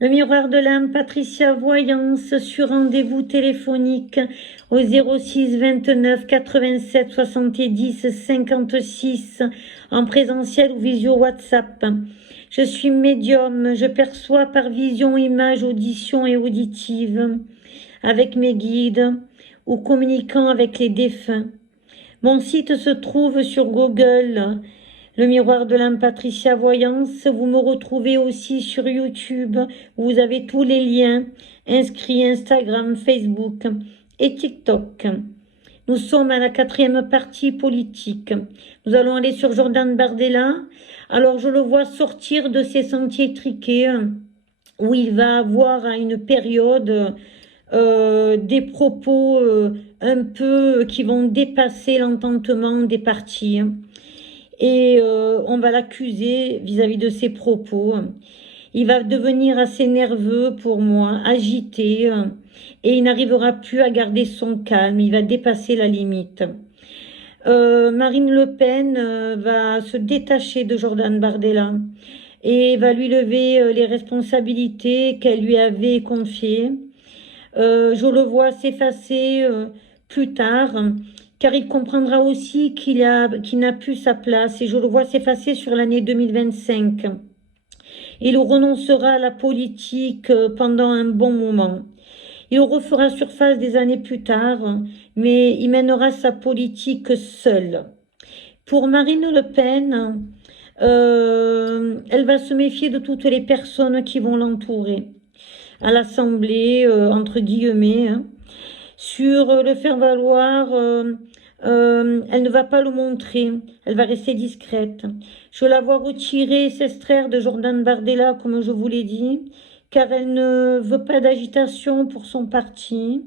Le miroir de l'âme, Patricia Voyance, sur rendez-vous téléphonique au 06 29 87 70 56 en présentiel ou visio WhatsApp. Je suis médium, je perçois par vision, image, audition et auditive avec mes guides ou communiquant avec les défunts. Mon site se trouve sur Google, le miroir de l'âme Patricia Voyance. Vous me retrouvez aussi sur YouTube. Vous avez tous les liens inscrits Instagram, Facebook et TikTok. Nous sommes à la 4e partie politique. Nous allons aller sur Jordan Bardella. Alors je le vois sortir de ses sentiers étriqués où il va avoir à une période des propos un peu qui vont dépasser l'entendement des partis. Et on va l'accuser vis-à-vis de ses propos. Il va devenir assez nerveux pour moi, agité, et il n'arrivera plus à garder son calme. Il va dépasser la limite. Marine Le Pen va se détacher de Jordan Bardella et va lui lever les responsabilités qu'elle lui avait confiées. Je le vois s'effacer plus tard, car il comprendra aussi qu'il n'a plus sa place, et je le vois s'effacer sur l'année 2025. Il renoncera à la politique pendant un bon moment. Il refera surface des années plus tard, mais il mènera sa politique seul. Pour Marine Le Pen, elle va se méfier de toutes les personnes qui vont l'entourer à l'Assemblée, entre guillemets, hein. Sur le faire-valoir, elle ne va pas le montrer, elle va rester discrète. Je la vois retirer, s'extraire de Jordan Bardella, comme je vous l'ai dit, car elle ne veut pas d'agitation pour son parti,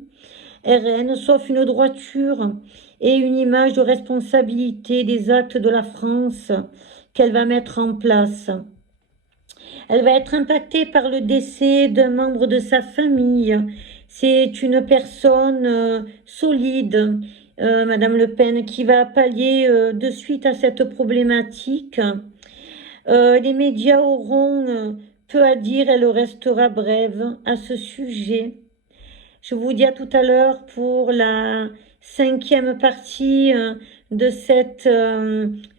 RN, sauf une droiture et une image de responsabilité des actes de la France qu'elle va mettre en place. Elle va être impactée par le décès d'un membre de sa famille. C'est une personne solide, Madame Le Pen, qui va pallier de suite à cette problématique. Les médias auront peu à dire, elle restera brève à ce sujet. Je vous dis à tout à l'heure pour la 5e partie de cette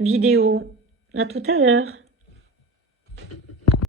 vidéo. À tout à l'heure.